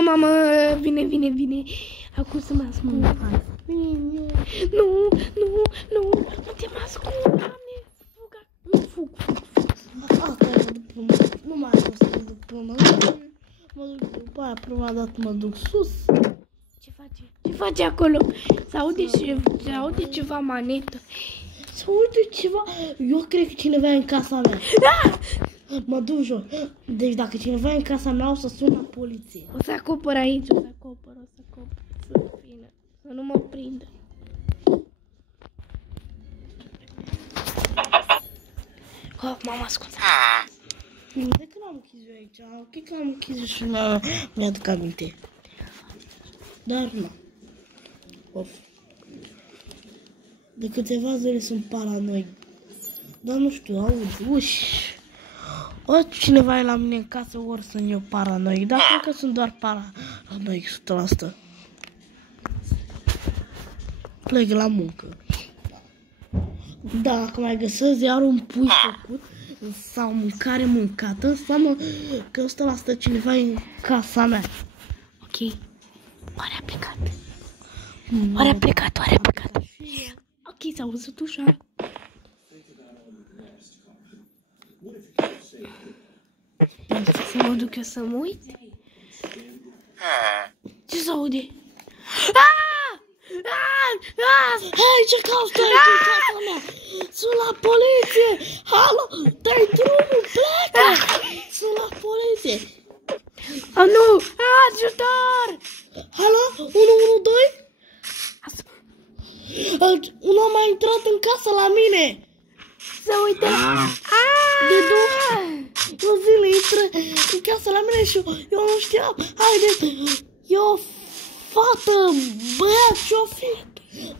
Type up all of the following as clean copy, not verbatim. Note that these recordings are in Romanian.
Mamă, vine. Acum să mă ascund. Nu te mă ascund, Doamne. Fug. Nu mai am să mă duc până mă duc după aia, prima dată mă duc sus. Ce face acolo? Se aude ceva manetă. Se aude ceva. Eu cred că cineva e în casa mea. Mă duc jos. Deci dacă cineva e în casa mea, o să sun la poliție. O să acopăr aici, o să acopăr. Să nu mă prindă. M-am ascuns. De când am închis eu aici? Cred că am închis eu și mi-aduc aminte. Dar nu. Of. De câteva zile sunt paranoid. Dar nu știu, aud uși. Ori cineva e la mine în casă, ori sunt eu paranoid. Dar cred că sunt doar paranoid 100%. Plec la muncă. Dacă mai găsesc iar un pui făcut sau mâncare mâncată, înseamnă că 100% cineva e în casa mea. Ok. Oare a plecat. Ok, s-a auzit ușa. Să mă duc eu să mă uit. Ce s-aude? Hai, ce cauți tu aici în casa mea? Sunt la poliție! Halo, dai drumul, plecă! Sunt la poliție! Oh, nu! Ajutor! Halo, 112? Un om a intrat în casă la mine! Să uite! De două zile intră în casă la mine și eu nu știam. Haide, e o fată, băiat, ce-o fi?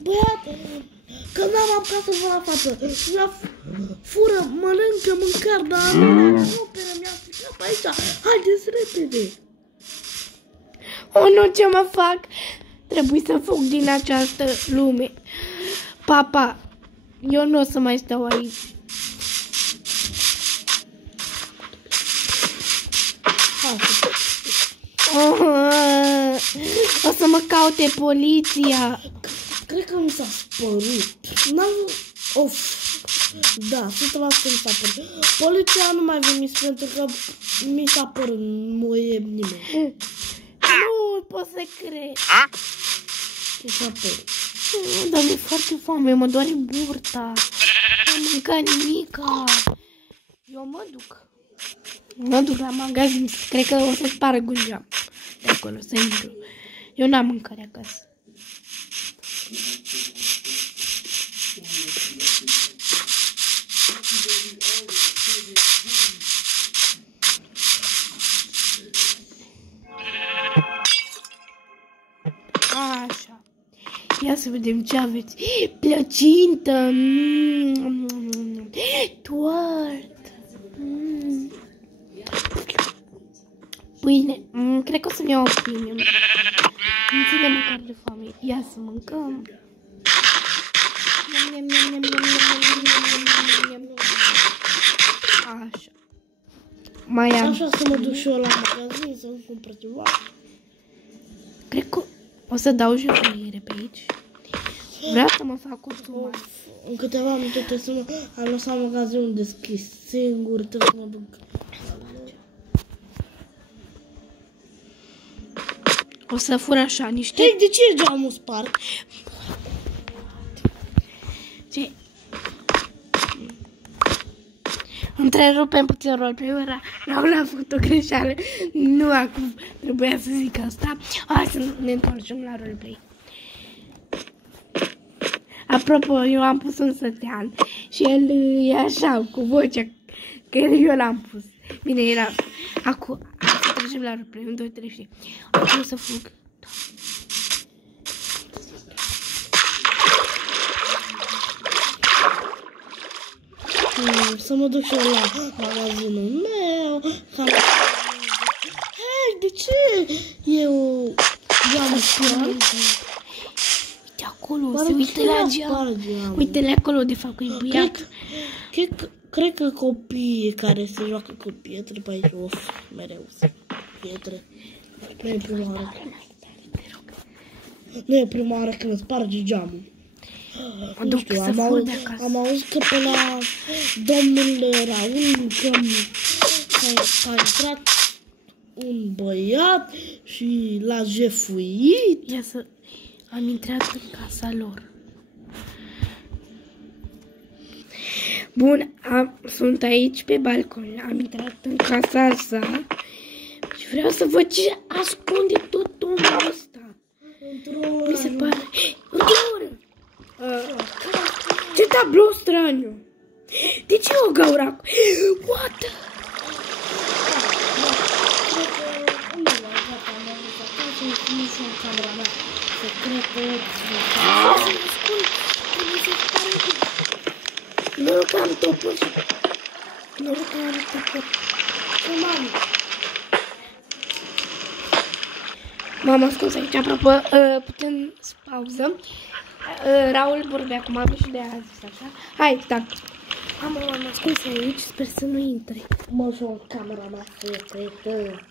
Băiat, că n-am apucat să vă la fată. Fură, mănâncă mâncare, dar acoperă, mi-a stricat aici. Haideți repede. Oh, nu, ce mă fac? Trebuie să fug din această lume. Papa, eu nu o să mai stau aici. O să mă caute poliția. Cred că mi s-a spărut. Da, 100% mi s-a părut. Poliția nu mai vine pentru că mi s-a părut. Nu e nimeni. Nu pot să cred. Mi s-a părut. Dar mi-e foarte foame, mă doare burta. Nu am mâncat nimica. Eu mă duc la magazin. Cred că o să sparg un geam de acolo, să intru. Eu n-am mâncare acasă. Așa. Ia să vedem ce aveți. Plăcintă. Tort. Pâine. Cred că o să-mi iau o pâine. Îmi ține măcar de foame. Ia să mâncăm. Așa. Mai am. Așa să mă duc și eu la magazin să-mi cumpăr ceva. Cred că o să dau jurăire pe aici. Vreau să mă fac o sumă. În câteva minute trebuie să mă... Am lăsat magazinul deschis singur, trebuie să mă duc. O să fur așa niște... Hei, de ce e geamul spart? Ce? Întrerupem puțin roleplay-ul, Raul a făcut o greșeală. Nu acum trebuia să zic asta. Hai să ne întoarcem la roleplay. Apropo, eu am pus un sătean și el e așa, cu vocea, că eu l-am pus. Bine, era... Acum, să trecem la roleplay. 1, 2, 3, 4. Acum o să fug. Să mă duc și eu la magazinul meu. Hei, de ce e o geamă spart? Uite acolo, se uită la geam. Uite-le acolo, de fapt, că e băiat. Cred că copiii care se joacă cu pietre pe aici, mereu pietre. Nu e prima oară. Nu e prima oară când îți sparge geamul. Mă duc să fur de acasă. Am auzit că pe la domnul Raul că a intrat un băiat și l-a jefuit. Ia să... Am intrat în casa lor. Bun, sunt aici pe balcon. Am intrat în casa sa și vreau să văd ce ascunde tot omul ăsta. Mi se pare... Ce tablou straniu! De ce o gaură? What? Nu că am topul. Nu că am topul. M-am ascuns aici, apropo, putem să pauză. Raul vorbea cu mami și de aia a zis așa. Hai, stai. M-am ascuns aici, sper să nu intre. Mă joc camera mea secretă.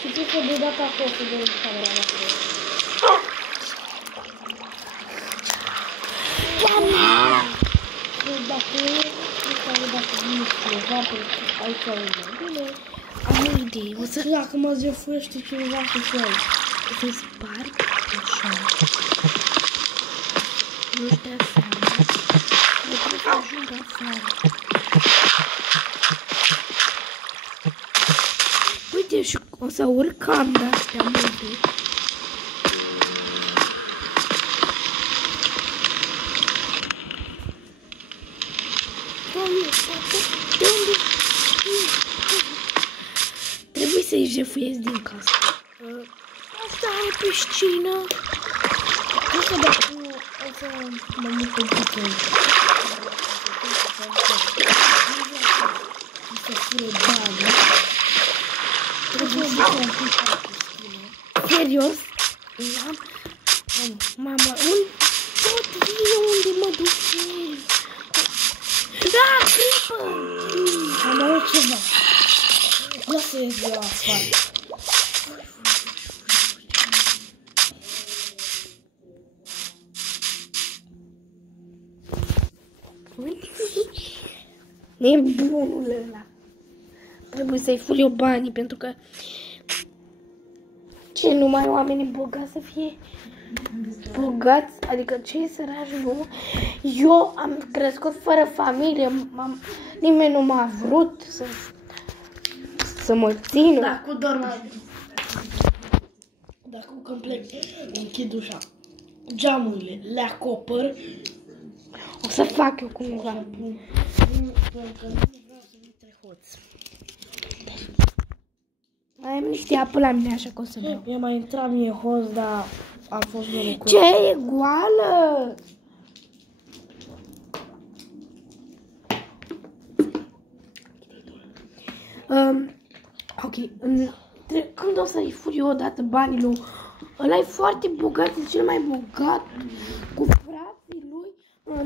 Și cred că de data asta o să dăm camera mea secretă. Am o idee, o să... Și dacă mă jefuiește cineva cu fel. O să sparg așa. Nu-și dea seama. Nu trebuie să ajung afară. Uite, și o să urcam de-astea multe. De unde? Trebuie să-i jefuiesc din casă. Asta e piscină. Nu știu dacă o să mă mut pe piscină. O să fure bani. Trebuie să mă mut pe piscină. Serios? Mama, tot vine unde mă duc. Da, clipă! Am auzit ceva. Ia să ies de la afară. Nebunul ăla. Trebuie să-i fur eu banii, pentru că ce numai oamenii bogați să fie bogați, adică cei săraci nu. Eu am crescut fără familie, nimeni nu m-a vrut să mă țină. Da, cu dormai. Dacă complet închid ușa, geamurile le acopăr. O să fac eu cumva. Pentru că nu vreau să intre hoț. Mai am niște apă la mine, așa că o să beau. Mi-a mai intrat mie hoț, dar a fost norocos. Ce? E goală? Ok. Când o să-i fur eu odată banii lui, ăla e foarte bogat, e cel mai bogat, cu frații lui,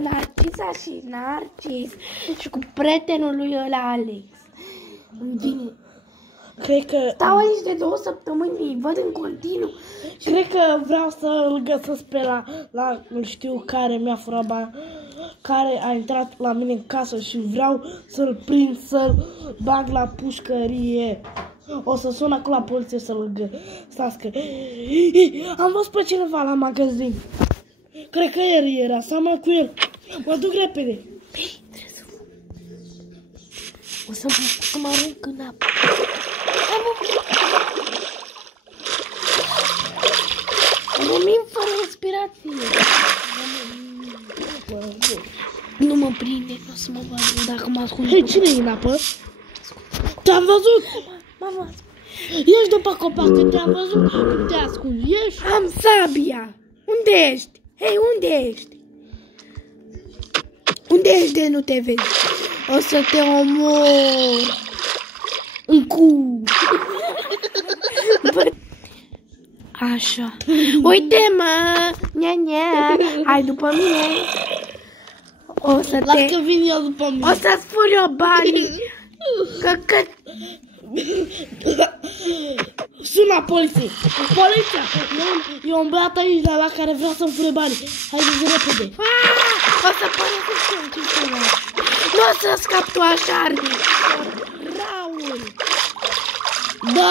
Narcisa și Narcis, și cu prietenul lui ăla Alex. Îmi vine. Cred că... Stau aici de 2 săptămâni, îi văd în continuu. Cred că vreau să-l găsesc pe la nu știu care mi-a furat bani, care a intrat la mine în casă și vreau să-l prind, să-l bag la pușcărie. O să sun acolo la poliție să-l găsească. Am văzut pe cineva la magazin. Cred că ieri era, seamănă cu el. Mă duc repede. Ei, trebuie să fug. O să mă arunc în apă. Rămân fără respirație. Nu mă prinde, nu o să mă vadă dacă mă ascund. Hei, cine e în apă? Te-am văzut! Mama, Ești după copac, că te-am văzut. Nu te ascunzi, ești? am sabia. Unde ești? Hei, unde ești? Unde ești de nu te vezi? O să te omor. În cu. Așa. Uite-mă! Nea. Hai după mine. O să Las că vin eu după mine. O să-ți fur eu banii. Că Suna poliție! Poliția! E un băiat aici la care vrea să-mi fure banii. Haideți repede! O să părăsesc ce să fac. Nu o să scap tu așa, Raul! Da!